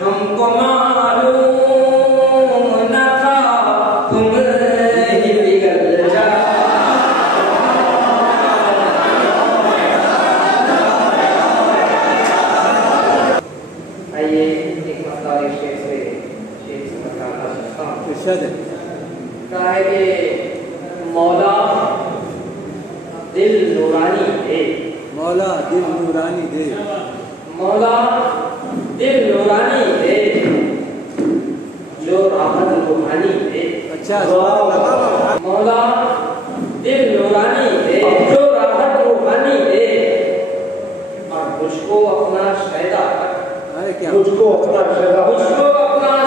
हमको मालूम न था तुम ही पिघल जा। आइए एक मसला एक शेर से बताना चाहता हूँ। कहा है कि मौला दिल नूरानी दे, मौला दिल नूरानी दे, मौला दिल नूरानी दे, जो राहत रूहानी दे। अच्छा मौला दिल नूरानी दे, जो राहत रूहानी दे, और मुझको अपना शहदा रख, मुझको अपना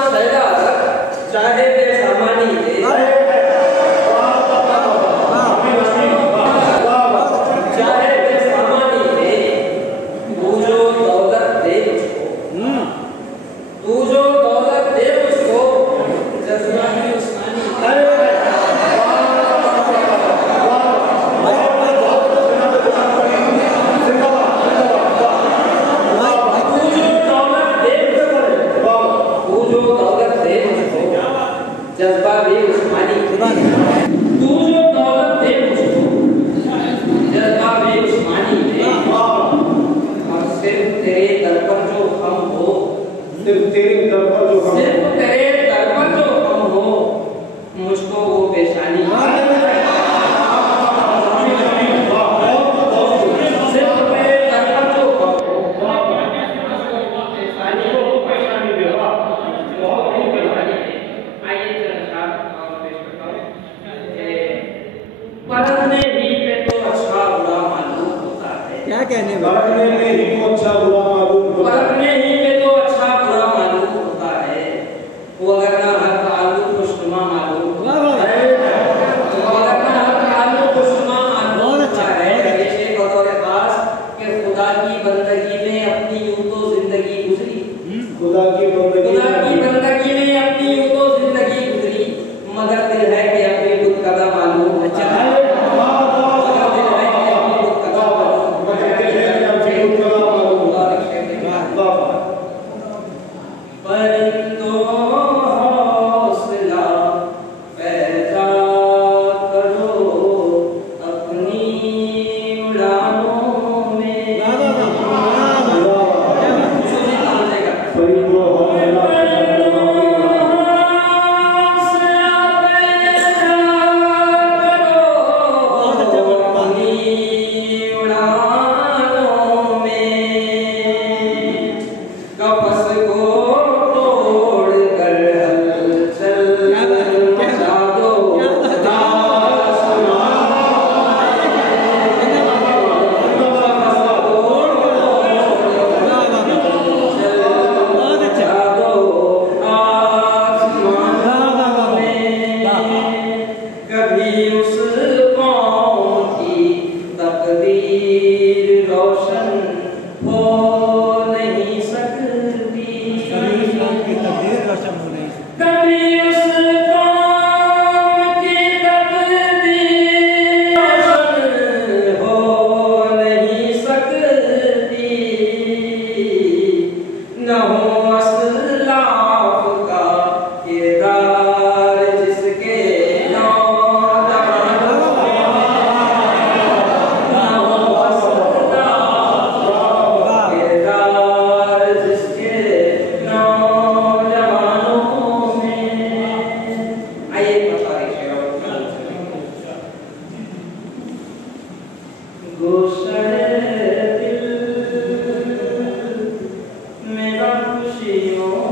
शहदा रख, चाहे बेसामानी दे, चाहे बेसामानी दे, तू जो दौलत दे मुझको, तू जो दौलत दे मुझको, जज्बानी उस्मानी दे। जज्बा भी उस्मानी दे, तू जो दौलत दे मुझको, जज्बा भी उस्मानी दे, और सिर्फ तेरे दर पर जो हम हो, सिर्फ तेरे दर पर जो हम हो, मुझको वो पेशानी दे। परखने ही पे तो अच्छा बुरा मालूम होता है। क्या कहने परखने ही पे तो अच्छा बुरा मालूम होता है। वो अगर ना हर आलू खुशनुमा मालूम होता है, वो अगर ना हर आलू खुशनुमा मालूम होता है। ये बतौर खास कि खुदा की बंदगी में अपनी यूं तो जिंदगी गुजरी, खुदा की बंदगी में अपनी यूं तो जिंदगी गुजरी, मगर दिल है कि अपनी खुद कदा मालूम होता है। खुशियों